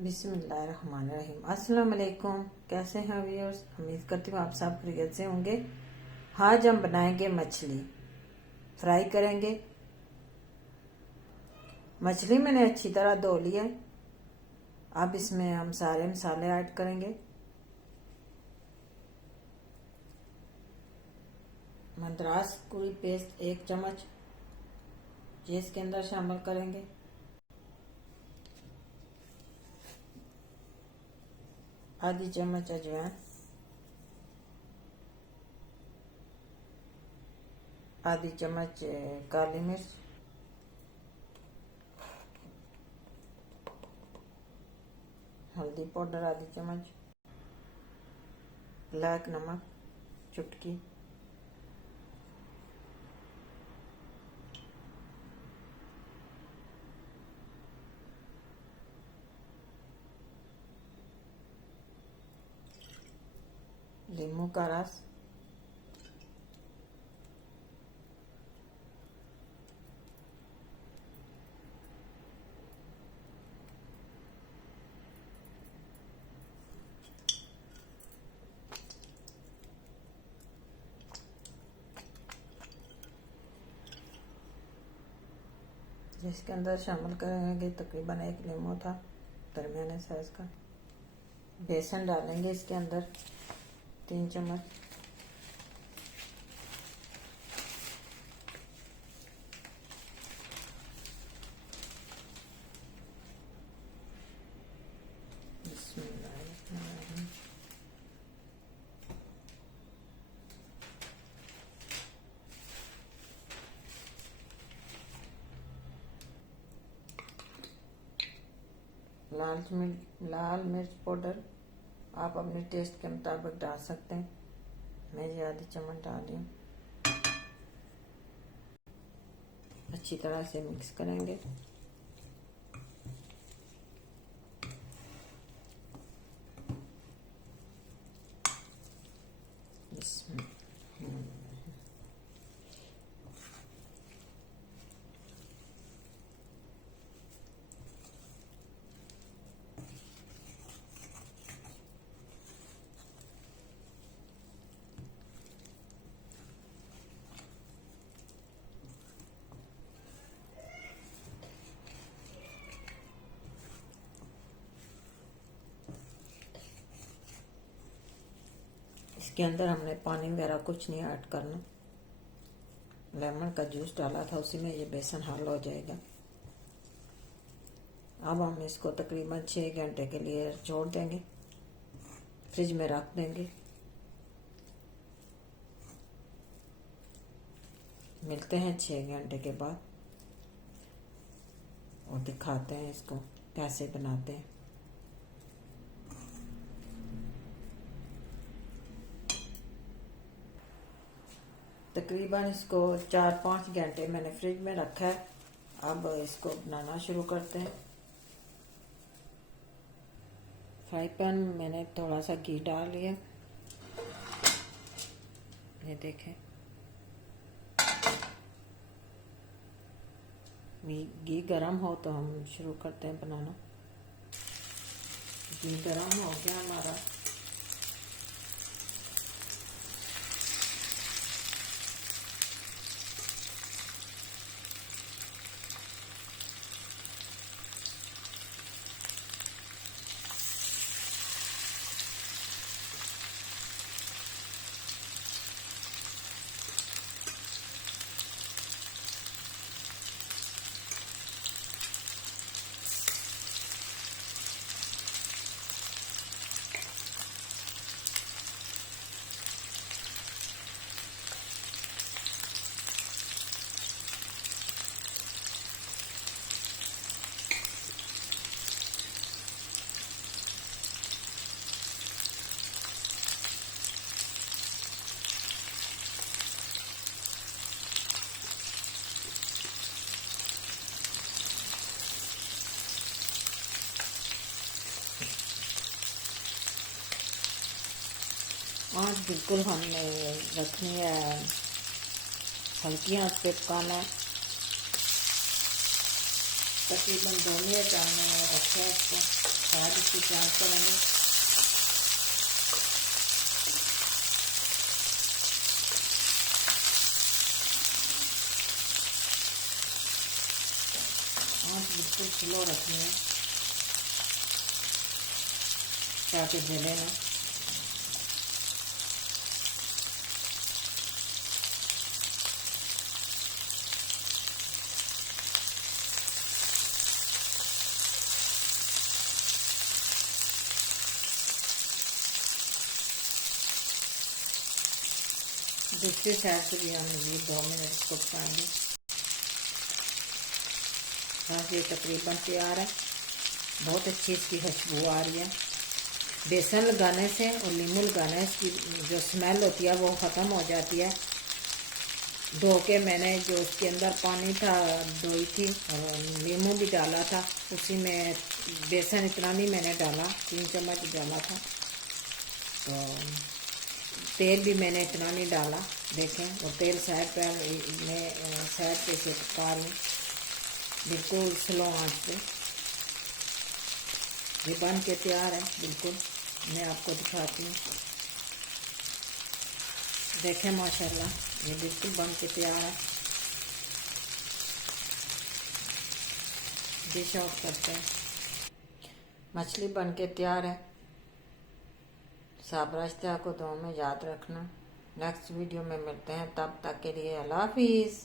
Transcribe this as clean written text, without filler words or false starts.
बिस्मिल्लाहिर्रहमानिर्रहीम। अस्सलाम वालेकुम। कैसे हैं व्यूअर्स? उम्मीद करती हूँ आप सब खैरियत से होंगे। आज हम बनाएंगे मछली फ्राई करेंगे। मछली मैंने अच्छी तरह धो ली है। अब इसमें हम सारे मसाले ऐड करेंगे। मद्रास करी पेस्ट 1 चम्मच ये इसके अंदर शामिल करेंगे। आधी चम्मच अजवाइन, आधी चम्मच काली मिर्च, हल्दी पाउडर आधी चम्मच, ब्लैक नमक चुटकी, नींबू का रस, जिसके अंदर शामिल करेंगे तकरीबन 1 नींबू था दरमियाने साइज का। बेसन डालेंगे इसके अंदर 3 चम्मच, लाल मिर्च पाउडर आप अपने टेस्ट के मुताबिक डाल सकते हैं। मैं ये आधी चम्मच डाल रही हूँ। अच्छी तरह से मिक्स करेंगे। इसमें इसके अंदर हमने पानी वगैरह कुछ नहीं ऐड करना। लेमन का जूस डाला था, उसी में ये बेसन हल हो जाएगा। अब हम इसको तकरीबन 6 घंटे के लिए छोड़ देंगे, फ्रिज में रख देंगे। मिलते हैं 6 घंटे के बाद और दिखाते हैं इसको कैसे बनाते हैं। तकरीबन इसको 4-5 घंटे मैंने फ्रिज में रखा है। अब इसको बनाना शुरू करते हैं। फ्राई पैन में मैंने थोड़ा सा घी डाल लिया, ये देखें। घी गरम हो तो हम शुरू करते हैं बनाना। घी गरम हो गया हमारा। आँच बिल्कुल हमने रखनी है, हल्की आँच पे पकाना है। तकरीबन 2 मिनट हमने रखा है इसको, शायद इसकी जांच करेंगे। आँच बिल्कुल स्लो रखनी है ताकि जले ना। दूसरी साइड से भी हम ये 2 मिनट इसको पकाएंगे। बस ये तकरीबन तैयार है। बहुत अच्छी इसकी खुशबू आ रही है। बेसन लगाने से और नींबू लगाने से इसकी जो स्मेल होती है वो ख़त्म हो जाती है। धो के मैंने जो उसके अंदर पानी था धोई थी और नींबू भी डाला था, उसी में बेसन इतना नहीं मैंने डाला, 3 चम्मच डाला था। तो तेल भी मैंने इतना नहीं डाला, देखें। और तेल साइड पर मैं साइड पे से पका लूँ बिल्कुल स्लो आंच पे। ये बन के तैयार है बिल्कुल। मैं आपको दिखाती हूँ, देखें माशाल्लाह ये बिल्कुल बन के तैयार है। डिश आउट करते हैं। मछली बन के तैयार है। साबराश्ता को दुआ में याद रखना। नेक्स्ट वीडियो में मिलते हैं, तब तक के लिए अल्लाह हाफिज़।